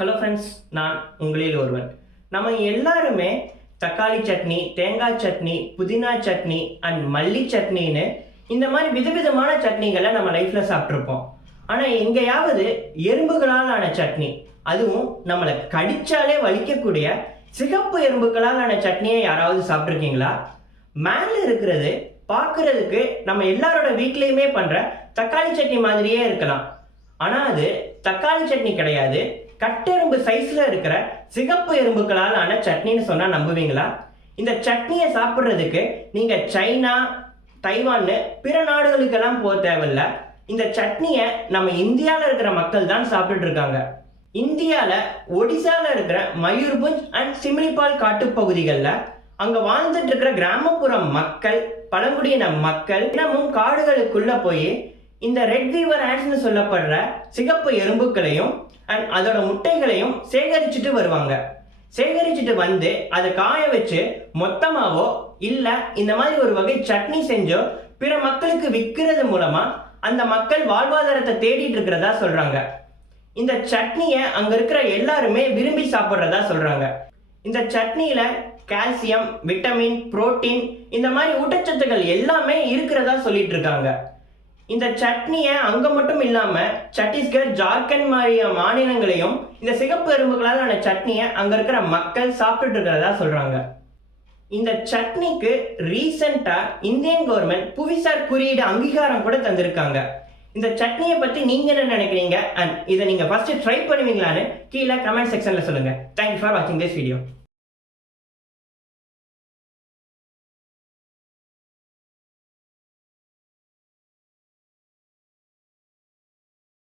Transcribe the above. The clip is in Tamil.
ஹலோ ஃப்ரெண்ட்ஸ், நான் உங்களில் ஒருவன். நம்ம எல்லாருமே தக்காளி சட்னி, தேங்காய் சட்னி, புதினா சட்னி அண்ட் மல்லி சட்னின்னு இந்த மாதிரி விதவிதமான சட்னிகளை நம்ம லைஃப்பில் சாப்பிட்ருப்போம். ஆனால் எங்கேயாவது எறும்புகளால் ஆன சட்னி, அதுவும் நம்மளை கடிச்சாலே வலிக்கக்கூடிய சிகப்பு எறும்புகளால் ஆன சட்னியை யாராவது சாப்பிட்ருக்கீங்களா? மேலே இருக்கிறது பார்க்குறதுக்கு நம்ம எல்லாரோட வீட்லேயுமே பண்ணுற தக்காளி சட்னி மாதிரியே இருக்கலாம். ஆனால் அது தக்காளி சட்னி கிடையாது. கட்டெரும்பு சைஸ்ல இருக்கிற சிகப்பு எறும்புகளால் ஆன சட்னின்னு சொன்னா நம்புவீங்களா? இந்த சட்னியை சாப்பிட்றதுக்கு நீங்க சைனா, தைவான்னு பிற நாடுகளுக்கெல்லாம் போக தேவையில்ல. இந்த சட்னியை நம்ம இந்தியாவில் இருக்கிற மக்கள் தான் சாப்பிட்டுட்டு இருக்காங்க. இந்தியாவில் ஒடிசாவில் இருக்கிற மயூர்புஞ்ச் அண்ட் சிம்லிபால் காட்டுப்பகுதிகளில் அங்க வாழ்ந்துட்டு இருக்கிற கிராமப்புற மக்கள், பழங்குடியின மக்கள் தினமும் காடுகளுக்குள்ள போய் இந்த ரெட் வீவர் ஆண்ட்ஸ்னு சொல்லப்படுற சிகப்பு எறும்புகளையும் அண்ட் அதோட முட்டைகளையும் சேகரிச்சுட்டு வருவாங்க. சேகரிச்சுட்டு வந்து அதை காய வச்சு மொத்தமாவோ இல்லை இந்த மாதிரி ஒரு வகை சட்னி செஞ்சோ பிற மக்களுக்கு விற்கிறது மூலமா அந்த மக்கள் வாழ்வாதாரத்தை தேடிட்டு இருக்கிறதா சொல்றாங்க. இந்த சட்னியை அங்க இருக்கிற எல்லாருமே விரும்பி சாப்பிட்றதா சொல்றாங்க. இந்த சட்னியில கால்சியம், விட்டமின், புரோட்டீன் இந்த மாதிரி ஊட்டச்சத்துக்கள் எல்லாமே இருக்கிறதா சொல்லிட்டு இருக்காங்க. இந்த சட்னியை அங்க மட்டும் இல்லாம சத்தீஸ்கர், ஜார்க்கண்ட் மாதிரிய மாநிலங்களையும் இந்த சிகப்பு எறும்புகளால் சட்னியை அங்க இருக்கிற மக்கள் சாப்பிட்டு இருக்கிறதா சொல்றாங்க. இந்த சட்னிக்கு ரீசெண்டா இந்தியன் கவர்மெண்ட் புவிசார் குறியீடு அங்கீகாரம் கூட தந்திருக்காங்க. இந்த சட்னியை பத்தி நீங்க என்ன நினைக்கிறீங்க அண்ட் இதை நீங்க ஃபர்ஸ்ட் ட்ரை பண்ணுவீங்களான்னு கீழே கமெண்ட் செக்ஷன்ல சொல்லுங்க. தேங்க்யூ ஃபார் வாட்சிங் திஸ் வீடியோ.